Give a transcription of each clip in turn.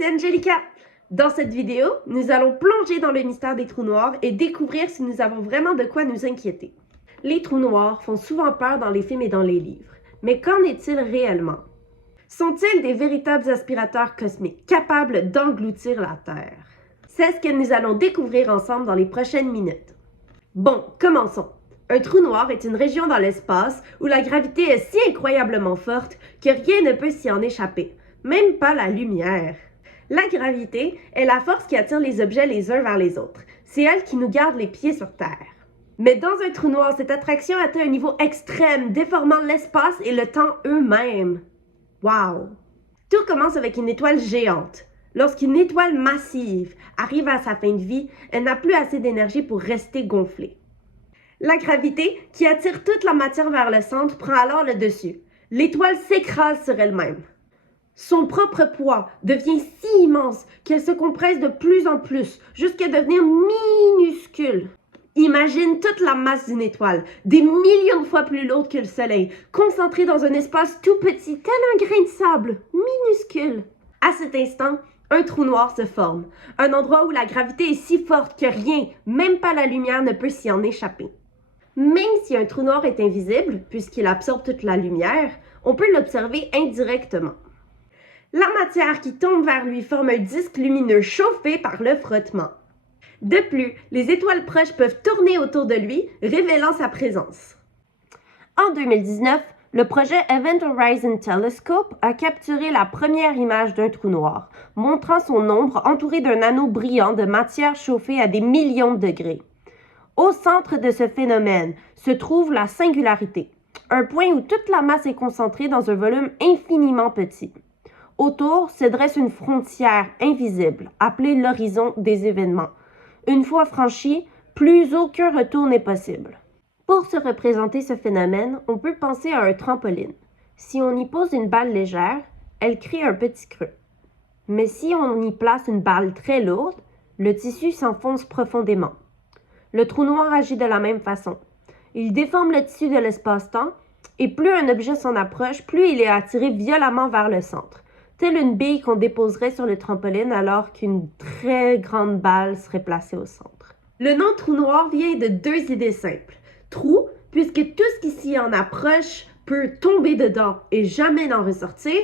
c'est Angelica! Dans cette vidéo, nous allons plonger dans le mystère des trous noirs et découvrir si nous avons vraiment de quoi nous inquiéter. Les trous noirs font souvent peur dans les films et dans les livres, mais qu'en est-il réellement? Sont-ils des véritables aspirateurs cosmiques capables d'engloutir la Terre? C'est ce que nous allons découvrir ensemble dans les prochaines minutes. Bon, commençons. Un trou noir est une région dans l'espace où la gravité est si incroyablement forte que rien ne peut s'y en échapper, même pas la lumière. La gravité est la force qui attire les objets les uns vers les autres. C'est elle qui nous garde les pieds sur Terre. Mais dans un trou noir, cette attraction atteint un niveau extrême, déformant l'espace et le temps eux-mêmes. Wow! Tout commence avec une étoile géante. Lorsqu'une étoile massive arrive à sa fin de vie, elle n'a plus assez d'énergie pour rester gonflée. La gravité, qui attire toute la matière vers le centre, prend alors le dessus. L'étoile s'écrase sur elle-même. Son propre poids devient si immense qu'elle se compresse de plus en plus, jusqu'à devenir minuscule. Imagine toute la masse d'une étoile, des millions de fois plus lourde que le Soleil, concentrée dans un espace tout petit, tel un grain de sable, minuscule. À cet instant, un trou noir se forme, un endroit où la gravité est si forte que rien, même pas la lumière, ne peut s'y en échapper. Même si un trou noir est invisible, puisqu'il absorbe toute la lumière, on peut l'observer indirectement. La matière qui tombe vers lui forme un disque lumineux chauffé par le frottement. De plus, les étoiles proches peuvent tourner autour de lui, révélant sa présence. En 2019, le projet Event Horizon Telescope a capturé la première image d'un trou noir, montrant son ombre entourée d'un anneau brillant de matière chauffée à des millions de degrés. Au centre de ce phénomène se trouve la singularité, un point où toute la masse est concentrée dans un volume infiniment petit. Autour se dresse une frontière invisible, appelée l'horizon des événements. Une fois franchie, plus aucun retour n'est possible. Pour se représenter ce phénomène, on peut penser à un trampoline. Si on y pose une balle légère, elle crée un petit creux. Mais si on y place une balle très lourde, le tissu s'enfonce profondément. Le trou noir agit de la même façon. Il déforme le tissu de l'espace-temps, et plus un objet s'en approche, plus il est attiré violemment vers le centre, telle une bille qu'on déposerait sur le trampoline alors qu'une très grande balle serait placée au centre. Le nom trou noir vient de deux idées simples. Trou, puisque tout ce qui s'y en approche peut tomber dedans et jamais n'en ressortir,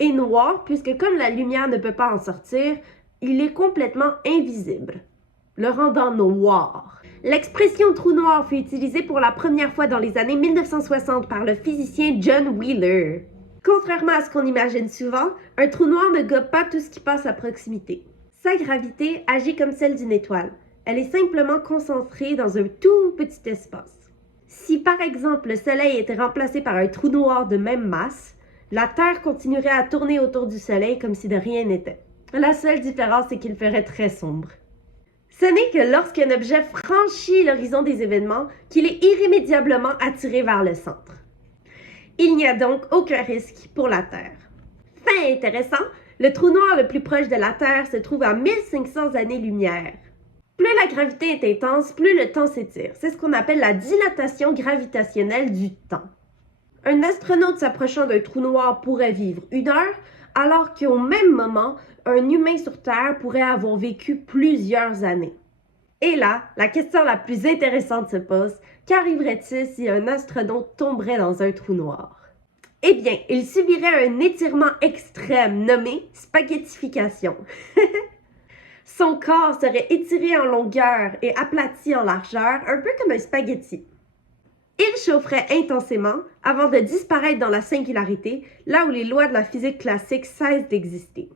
et noir, puisque comme la lumière ne peut pas en sortir, il est complètement invisible, le rendant noir. L'expression trou noir fut utilisée pour la première fois dans les années 1960 par le physicien John Wheeler. Contrairement à ce qu'on imagine souvent, un trou noir ne gobe pas tout ce qui passe à proximité. Sa gravité agit comme celle d'une étoile. Elle est simplement concentrée dans un tout petit espace. Si par exemple le Soleil était remplacé par un trou noir de même masse, la Terre continuerait à tourner autour du Soleil comme si de rien n'était. La seule différence, c'est qu'il ferait très sombre. Ce n'est que lorsqu'un objet franchit l'horizon des événements qu'il est irrémédiablement attiré vers le centre. Il n'y a donc aucun risque pour la Terre. Fait intéressant, le trou noir le plus proche de la Terre se trouve à 1500 années-lumière. Plus la gravité est intense, plus le temps s'étire. C'est ce qu'on appelle la dilatation gravitationnelle du temps. Un astronaute s'approchant d'un trou noir pourrait vivre 1 heure, alors qu'au même moment, un humain sur Terre pourrait avoir vécu plusieurs années. Et là, la question la plus intéressante se pose, qu'arriverait-il si un astronaute tomberait dans un trou noir? Eh bien, il subirait un étirement extrême nommé spaghettification. Son corps serait étiré en longueur et aplati en largeur, un peu comme un spaghetti. Il chaufferait intensément avant de disparaître dans la singularité, là où les lois de la physique classique cessent d'exister.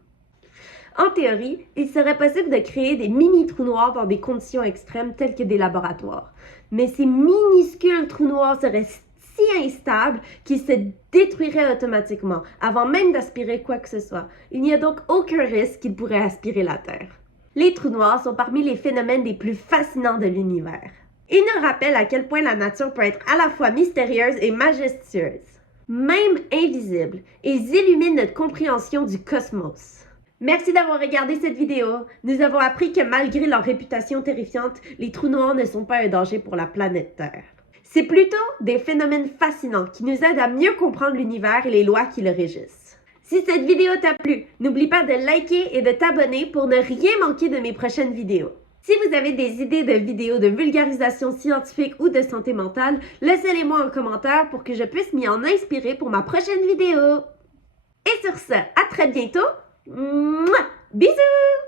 En théorie, il serait possible de créer des mini-trous noirs dans des conditions extrêmes telles que des laboratoires. Mais ces minuscules trous noirs seraient si instables qu'ils se détruiraient automatiquement, avant même d'aspirer quoi que ce soit. Il n'y a donc aucun risque qu'ils pourraient aspirer la Terre. Les trous noirs sont parmi les phénomènes les plus fascinants de l'univers. Ils nous rappellent à quel point la nature peut être à la fois mystérieuse et majestueuse. Même invisible, ils illuminent notre compréhension du cosmos. Merci d'avoir regardé cette vidéo. Nous avons appris que malgré leur réputation terrifiante, les trous noirs ne sont pas un danger pour la planète Terre. C'est plutôt des phénomènes fascinants qui nous aident à mieux comprendre l'univers et les lois qui le régissent. Si cette vidéo t'a plu, n'oublie pas de liker et de t'abonner pour ne rien manquer de mes prochaines vidéos. Si vous avez des idées de vidéos de vulgarisation scientifique ou de santé mentale, laissez-les-moi en commentaire pour que je puisse m'y en inspirer pour ma prochaine vidéo. Et sur ce, à très bientôt. Mouah! Bisous!